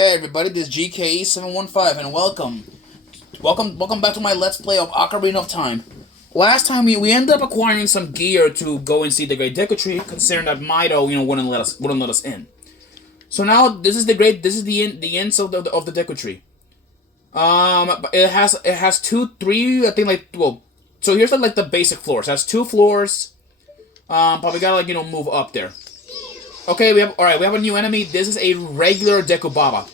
Hey everybody, this is GKE715 and welcome back to my Let's Play of Ocarina of Time. Last time we ended up acquiring some gear to go and see the Great Deku Tree, considering that Mido, wouldn't let us in. So now this is the ends of the Deku Tree. It has three, I think, so here's the basic floors. It has 2 floors. But we gotta move up there. Okay, we have a new enemy. This is a regular Deku Baba.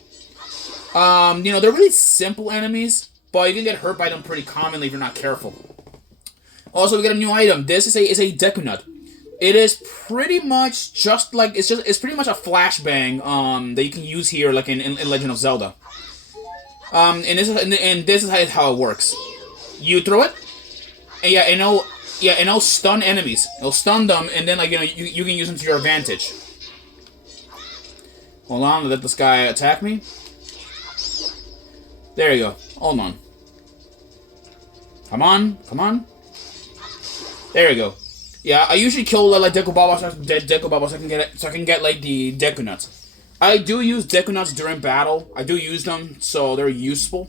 They're really simple enemies, but you can get hurt by them pretty commonly if you're not careful. Also, we got a new item. This is a Deku Nut. It is pretty much it's pretty much a flashbang that you can use here like in Legend of Zelda. And this is how it works. You throw it, and it'll stun enemies. It'll stun them, and then you can use them to your advantage. Hold on, let this guy attack me. There you go. Hold on. Come on. There you go. Yeah, I usually kill Deku Baba so I can get like the Deku Nuts. I do use Deku Nuts during battle. I do use them, so they're useful.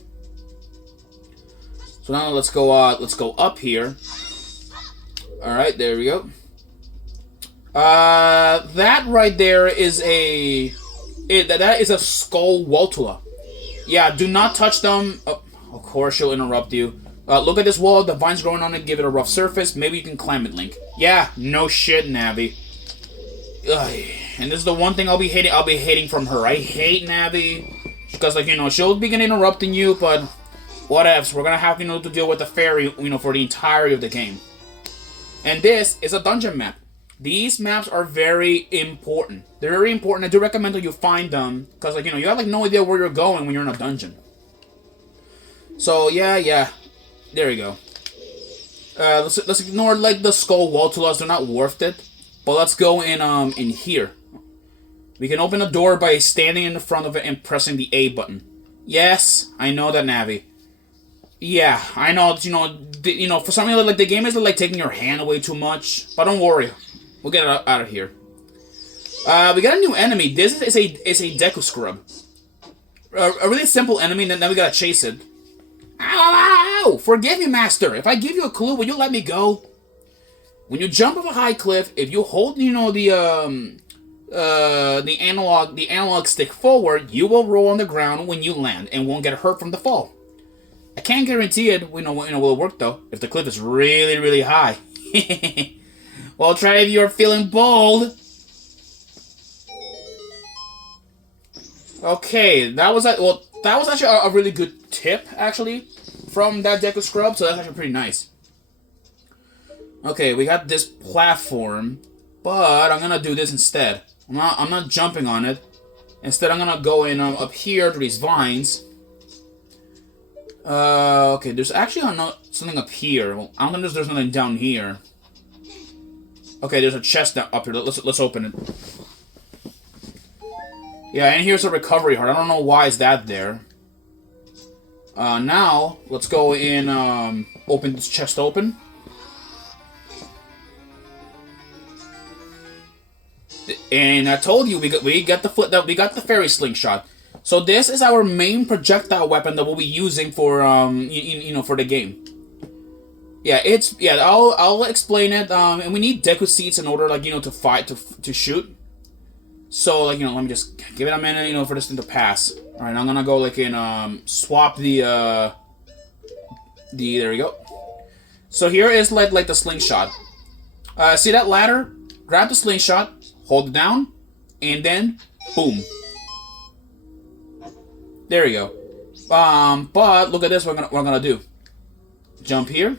So now let's go up here. All right, there we go. That right there is that is a Skull Waltula. Yeah, do not touch them. Oh, of course, she'll interrupt you. Look at this wall. The vines growing on it give it a rough surface. Maybe you can climb it, Link. Yeah, no shit, Navi. Ugh. And this is the one thing I'll be hating from her. I hate Navi because she'll begin interrupting you, but whatevs. We're gonna have to deal with the fairy for the entirety of the game. And this is a dungeon map. These maps are very important. They're very important. I do recommend that you find them because you have no idea where you're going when you're in a dungeon. So yeah. There we go. Let's ignore the Skull Waltulas. They're not worth it. But let's go in here. We can open a door by standing in the front of it and pressing the A button. Yes, I know that, Navi. Yeah, I know. For something like the game is taking your hand away too much. But don't worry, we'll get it out of here. We got a new enemy. This is a Deku Scrub. A really simple enemy. And then we gotta chase it. Ow! Forgive me, Master. If I give you a clue, will you let me go? When you jump off a high cliff, if you hold the analog stick forward, you will roll on the ground when you land and won't get hurt from the fall. I can't guarantee it. Will work though. If the cliff is really, really high. Well, try if you're feeling bold. Okay, that was actually a really good tip, actually, from that Deku Scrub, so that's actually pretty nice. Okay, we got this platform, but I'm gonna do this instead. I'm not jumping on it. Instead, I'm gonna go in up here to these vines. Okay, there's actually something up here. Well, I don't think there's nothing down here. Okay, there's a chest up here. Let's open it. Yeah, and here's a recovery heart. I don't know why is that there. Now let's go in. Open this chest open. And I told you we got the fairy slingshot. So this is our main projectile weapon that we'll be using for for the game. Yeah, I'll explain it. And we need Deku seeds in order to shoot. So let me just give it a minute for this thing to pass. All right, I'm gonna go swap the there we go. So here is the slingshot. See that ladder? Grab the slingshot, hold it down, and then boom. There we go. But look at this. What we're gonna do. Jump here.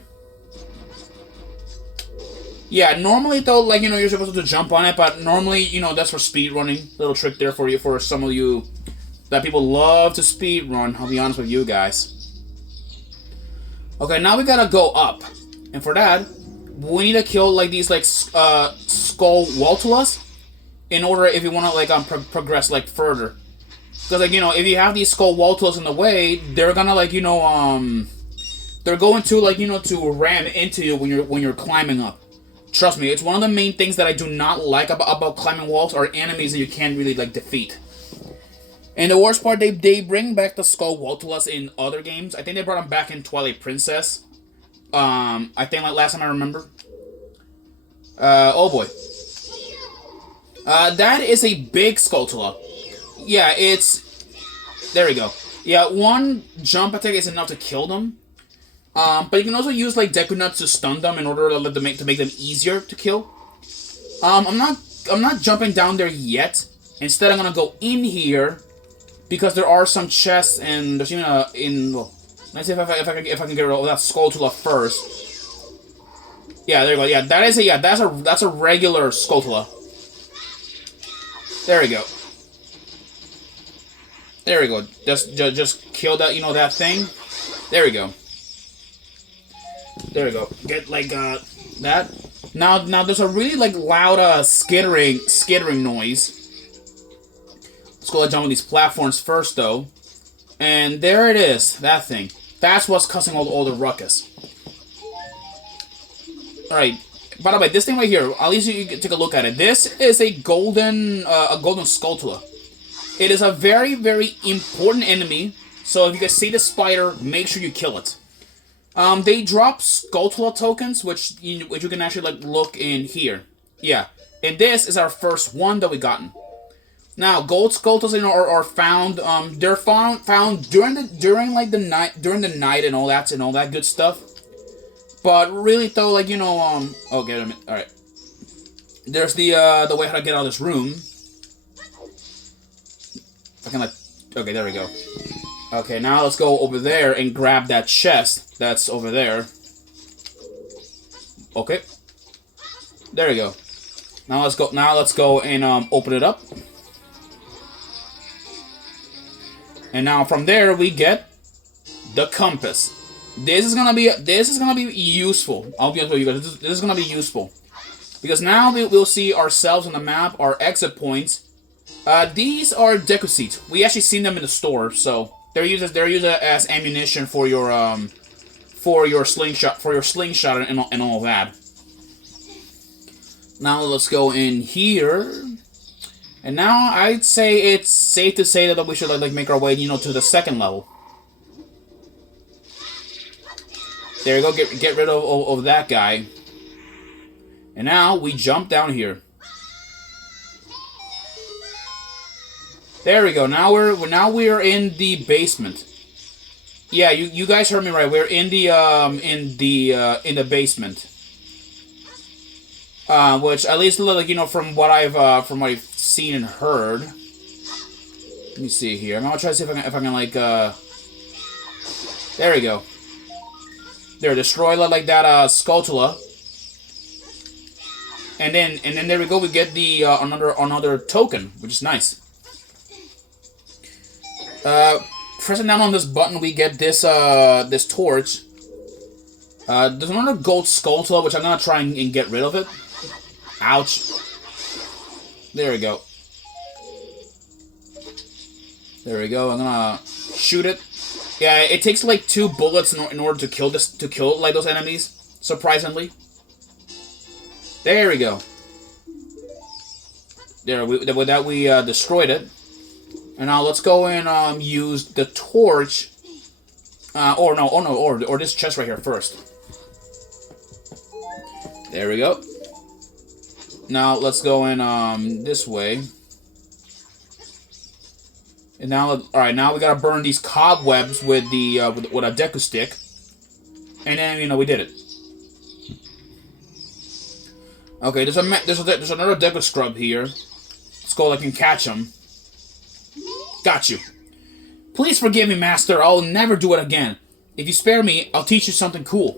Yeah, normally though, you're supposed to jump on it, but normally, that's for speed running. Little trick there for some of you that people love to speed run. I'll be honest with you guys. Okay, now we gotta go up, and for that, we need to kill these Skull Waltulas in order if you want to progress further. Because if you have these Skull Waltulas in the way, they're gonna they're going to to ram into you when you're climbing up. Trust me, it's one of the main things that I do not like about climbing walls are enemies that you can't really defeat. And the worst part, they bring back the Skull Waltulas in other games. I think they brought them back in Twilight Princess. I think like last time I remember. Oh boy. That is a big Skulltula. Yeah, it's... There we go. Yeah, one jump attack is enough to kill them. But you can also use like Deku Nuts to stun them in order to make them easier to kill. I'm not jumping down there yet. Instead, I'm gonna go in here because there are some chests and there's even well, let's see if I can get rid of that Skulltula first. Yeah, there you go. Yeah, that's a regular Skulltula. There we go. There we go. Just kill that, that thing. There we go. There we go. Get like that. Now there's a really like loud skittering noise. Let's go ahead and jump on these platforms first though. And there it is, that thing. That's what's causing all the ruckus. Alright. By the way, this thing right here, at least you can take a look at it. This is a golden Skulltula. It is a very, very important enemy. So if you can see the spider, make sure you kill it. They drop Skulltula tokens, which you can actually like look in here. Yeah, and this is our first one that we gotten. Now, gold Skulltulas, are found. They're found during the night and all that good stuff. But really though, like oh, get him. All right. There's the way how to get out of this room. I can okay, there we go. Okay, now let's go over there and grab that chest that's over there. Okay. There we go. Now let's go and open it up. And now from there we get the compass. This is gonna be useful. I'll be honest with you guys. This is gonna be useful because now we'll see ourselves on the map, our exit points. These are Deku seeds. We actually seen them in the store, so they're used as ammunition for your slingshot and all that. Now let's go in here, and now I'd say it's safe to say that we should like make our way to the second level. There you go. Get rid of that guy, and now we jump down here. There we go. Now we're in the basement. Yeah, you guys heard me right. We're in the basement. Which at least like from what I've seen and heard. Let me see here. I'm gonna try to see if I can like there we go. There, destroy like that Skulltula. And then there we go. We get the another token, which is nice. Pressing down on this button, we get this this torch. There's another gold Skulltula, which I'm gonna try and get rid of it. Ouch. There we go. There we go. I'm gonna shoot it. Yeah, it takes like 2 bullets in order to kill like those enemies. Surprisingly. There we go. There, with that we destroyed it. And now let's go and use the torch. Or this chest right here first. There we go. Now let's go in this way. And now, all right, now we gotta burn these cobwebs with with a Deku stick. And then we did it. Okay, there's another Deku scrub here. Let's go like and catch him. Got you. Please forgive me, Master. I'll never do it again. If you spare me, I'll teach you something cool.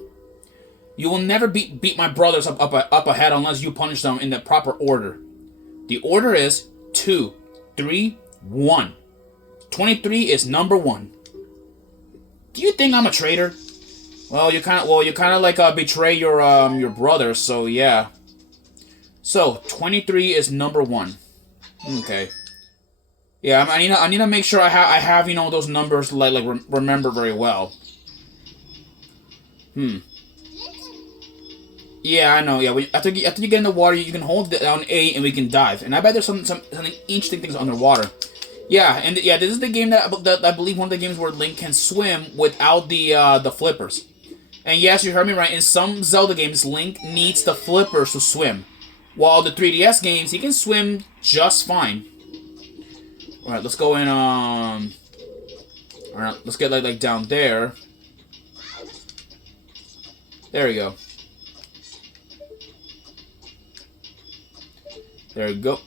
You will never beat my brothers up ahead unless you punish them in the proper order. The order is 2, 3, 1. 23 is number 1. Do you think I'm a traitor? Well, you kind of like betray your brother, so yeah. So 23 is number 1. Okay. Yeah, I need to make sure I have those numbers like remember very well. Yeah, I know. Yeah, after you get in the water, you can hold down A and we can dive. And I bet there's something interesting things underwater. Yeah, and yeah, this is the game that I believe one of the games where Link can swim without the flippers. And yes, you heard me right. In some Zelda games, Link needs the flippers to swim, while the 3DS games he can swim just fine. All right, let's go in. All right, let's get like down there. There we go. There we go.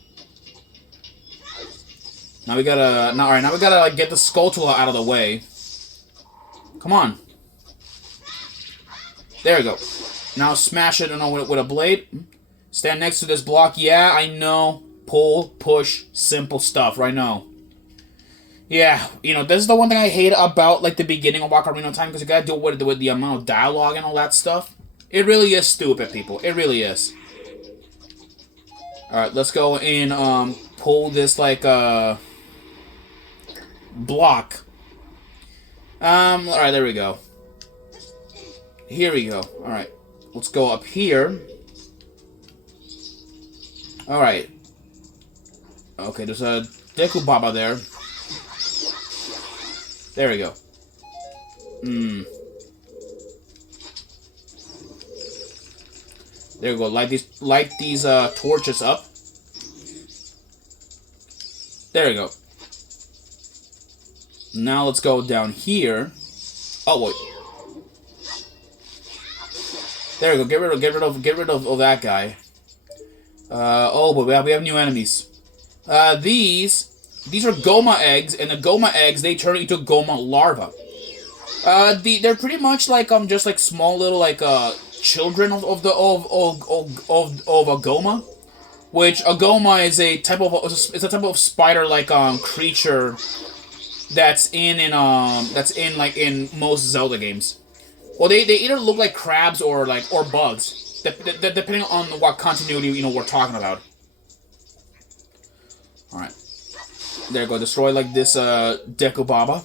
Now we gotta. Now, all right, now we gotta like get the Skulltula out of the way. Come on. There we go. Now smash it with a blade. Stand next to this block. Yeah, I know. Pull, push, simple stuff. Right now. Yeah, you know, this is the one thing I hate about like the beginning of Ocarina of Time, because you gotta do it with the amount of dialogue and all that stuff. It really is stupid, people. It really is. All right, let's go and pull this like block. All right, there we go. Here we go. All right, let's go up here. All right. Okay, there's a Deku Baba there. There we go. There we go. Light these torches up. There we go. Now let's go down here. Oh wait. There we go. Get rid of that guy. Oh, but we have new enemies. These are Goma eggs, and the Goma eggs they turn into Goma larvae. They're pretty much like just like small little like children of a Goma, which a Goma is a type of spider like creature that's in most Zelda games. Well, they either look like crabs or bugs, depending on what continuity we're talking about. All right, there you go. Destroy like this Deku Baba,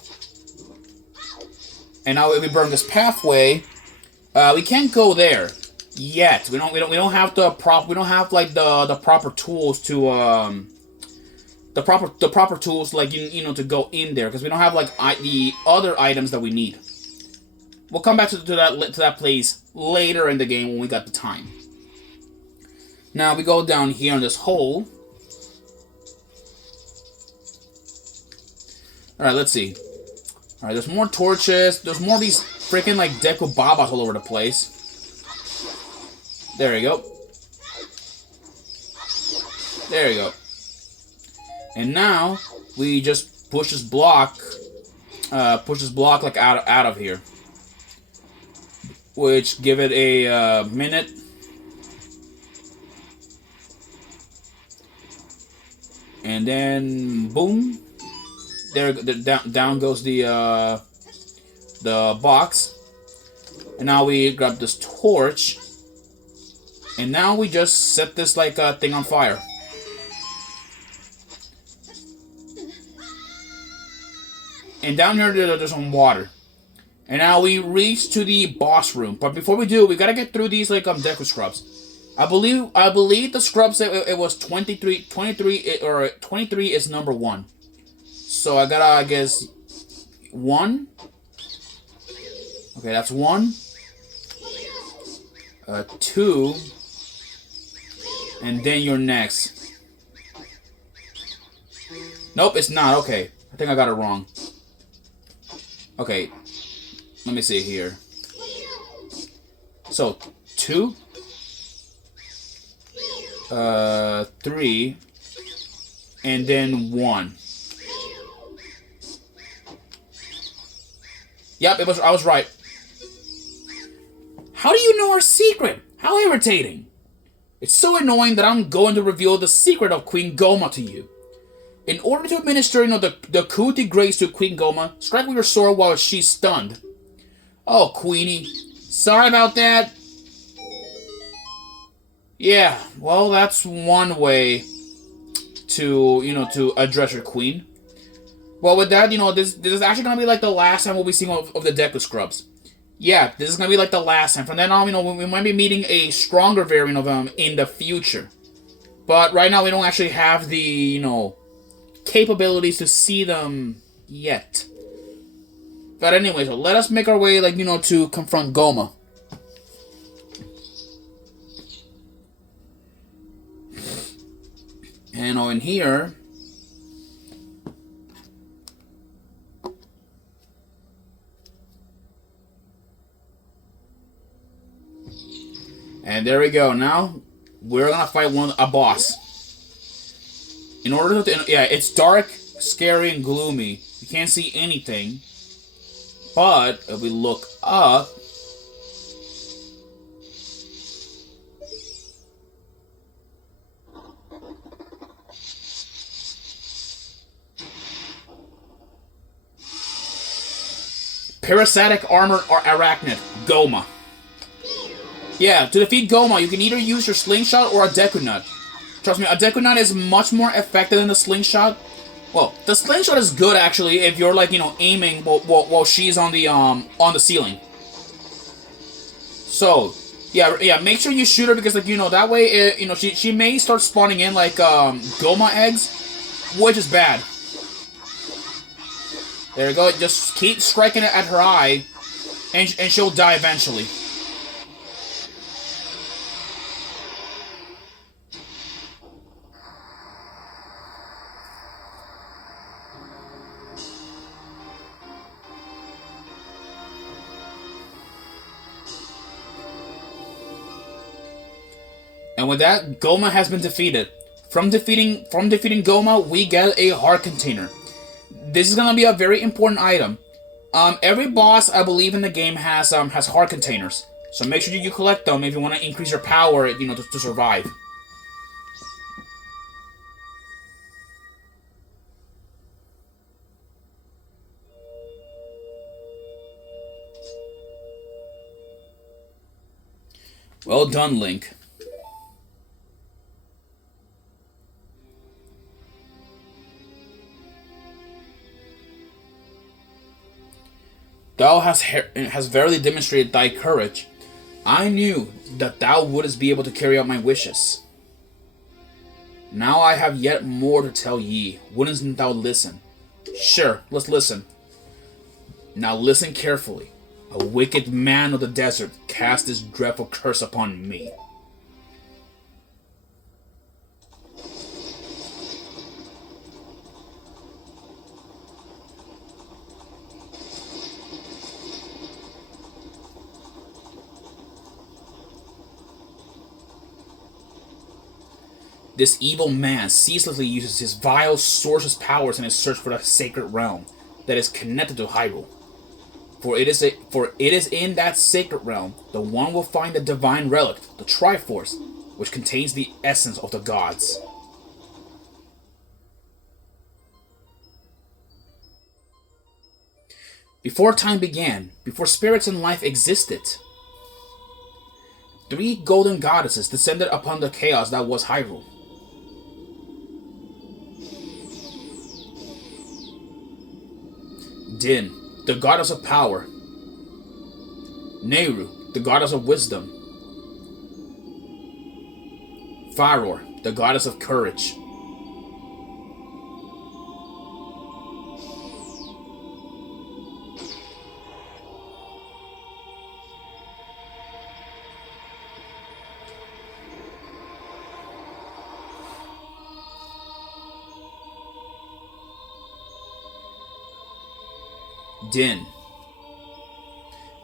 and now if we burn this pathway, we can't go there yet. We don't have the proper tools to the proper tools like to go in there, because we don't have like the other items that we need. We'll come back to that place later in the game when we got the time. Now we go down here in this hole. Alright, let's see. Alright, there's more torches. There's more of these freaking like Deku Babas all over the place. There you go. There you go. And now we just push this block like out of here. Which give it a minute. And then boom. There, down goes the box. And now we grab this torch. And now we just set this like thing on fire. And down here there's some water. And now we reach to the boss room. But before we do, we gotta get through these like Deku scrubs. I believe the scrubs it was 23 or 23 is number 1. So I gotta, I guess, 1. Okay, that's 1. 2. And then you're next. Nope, it's not. Okay, I think I got it wrong. Okay, let me see here. So, 2. 3. And then 1. Yep, I was right. How do you know our secret? How irritating. It's so annoying that I'm going to reveal the secret of Queen Goma to you. In order to administer, the coup de grace to Queen Goma, strike with your sword while she's stunned. Oh, Queenie. Sorry about that. Yeah, well, that's one way to, to address your queen. Well, with that, this is actually going to be like the last time we'll be seeing of the Deku Scrubs. Yeah, this is going to be like the last time. From then on, we might be meeting a stronger variant of them in the future. But right now, we don't actually have the, capabilities to see them yet. But anyway, so let us make our way, like, to confront Goma. And in here... And there we go. Now, we're gonna fight a boss. In order to... Yeah, it's dark, scary, and gloomy. You can't see anything. But, if we look up... Parasitic Armored Arachnid, Goma. Yeah, to defeat Goma, you can either use your slingshot or a Deku Nut. Trust me, a Deku Nut is much more effective than the slingshot. Well, the slingshot is good actually if you're like, aiming while she's on the ceiling. So, yeah, make sure you shoot her because like, that way, she may start spawning in like Goma eggs, which is bad. There you go. Just keep striking it at her eye, and she'll die eventually. And with that, Goma has been defeated. From defeating Goma, we get a heart container. This is gonna be a very important item. Every boss, I believe, in the game has heart containers. So make sure you collect them if you want to increase your power, to survive. Well done, Link. Thou has verily demonstrated thy courage. I knew that thou wouldst be able to carry out my wishes. Now I have yet more to tell ye. Wouldn't thou listen? Sure, let's listen. Now listen carefully. A wicked man of the desert cast this dreadful curse upon me. This evil man ceaselessly uses his vile, sourceless powers in his search for the sacred realm that is connected to Hyrule. For it is in that sacred realm the one will find the divine relic, the Triforce, which contains the essence of the gods. Before time began, before spirits and life existed, 3 golden goddesses descended upon the chaos that was Hyrule. Din, the goddess of power. Nehru, the goddess of wisdom. Faror, the goddess of courage. Din.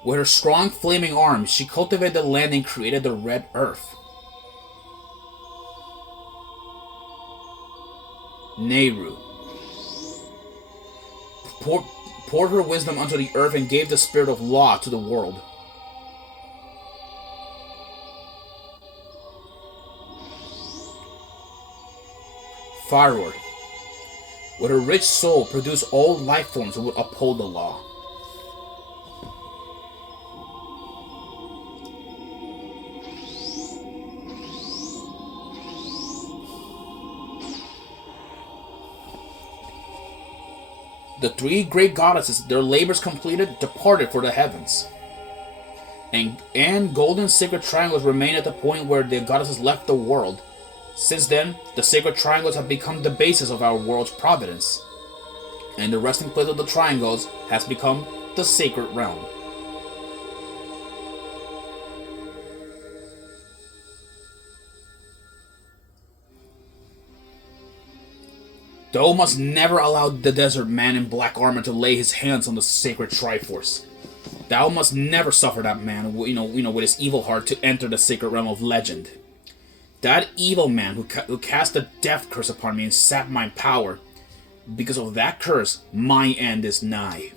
With her strong flaming arms, she cultivated the land and created the Red Earth. Nehru. Poured her wisdom onto the earth and gave the spirit of law to the world. Faror. With her rich soul, produced all life forms that would uphold the law. The 3 great goddesses, their labors completed, departed for the heavens. And golden sacred triangles remain at the point where the goddesses left the world. Since then, the sacred triangles have become the basis of our world's providence, and the resting place of the triangles has become the sacred realm. Thou must never allow the desert man in black armor to lay his hands on the sacred Triforce. Thou must never suffer that man, with his evil heart, to enter the sacred realm of legend. That evil man who cast the death curse upon me and sapped my power. Because of that curse, my end is nigh.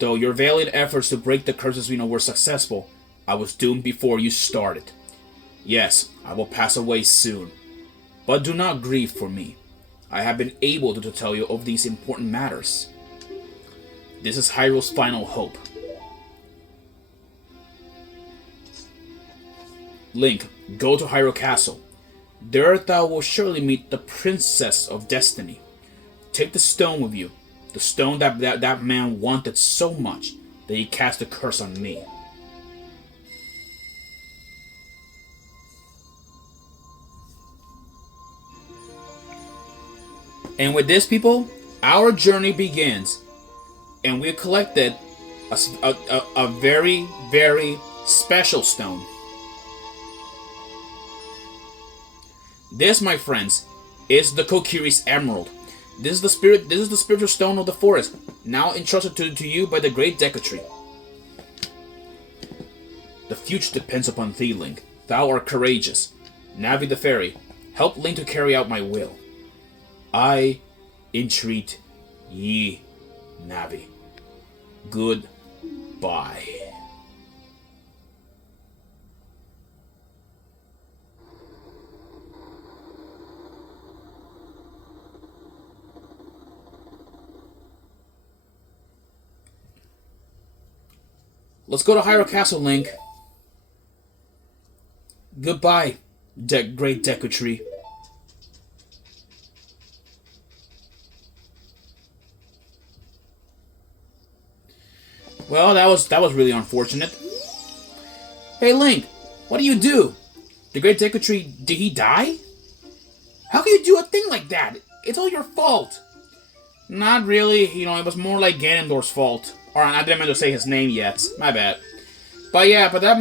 Though your valiant efforts to break the curses were successful, I was doomed before you started. Yes, I will pass away soon. But do not grieve for me. I have been able to tell you of these important matters. This is Hyrule's final hope. Link, go to Hyrule Castle. There thou will surely meet the Princess of Destiny. Take the stone with you, the stone that man wanted so much that he cast a curse on me. And with this, people, our journey begins, and we collected a very, very special stone. This, my friends, is the Kokiri's Emerald. This is the spiritual stone of the forest, now entrusted to you by the great Deku Tree. The future depends upon thee, Link. Thou art courageous. Navi the fairy, help Link to carry out my will. I entreat ye, Navi. Goodbye. Let's go to Hyrule Castle, Link. Goodbye, great Deku Tree. Well, that was really unfortunate. Hey, Link, what do you do? The great Deku Tree, did he die? How can you do a thing like that? It's all your fault. Not really, it was more like Ganondorf's fault. Or I didn't mean to say his name yet. My bad. But yeah, but that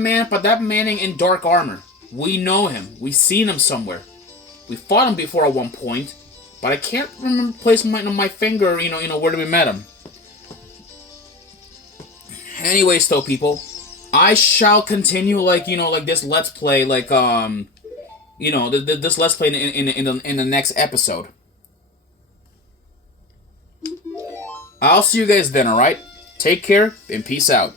man in dark armor. We know him. We've seen him somewhere. We fought him before at one point, but I can't remember placing my finger, where we met him. Anyways, though, people, I shall continue like this Let's Play, this Let's Play in the next episode. I'll see you guys then, alright? Take care, and peace out.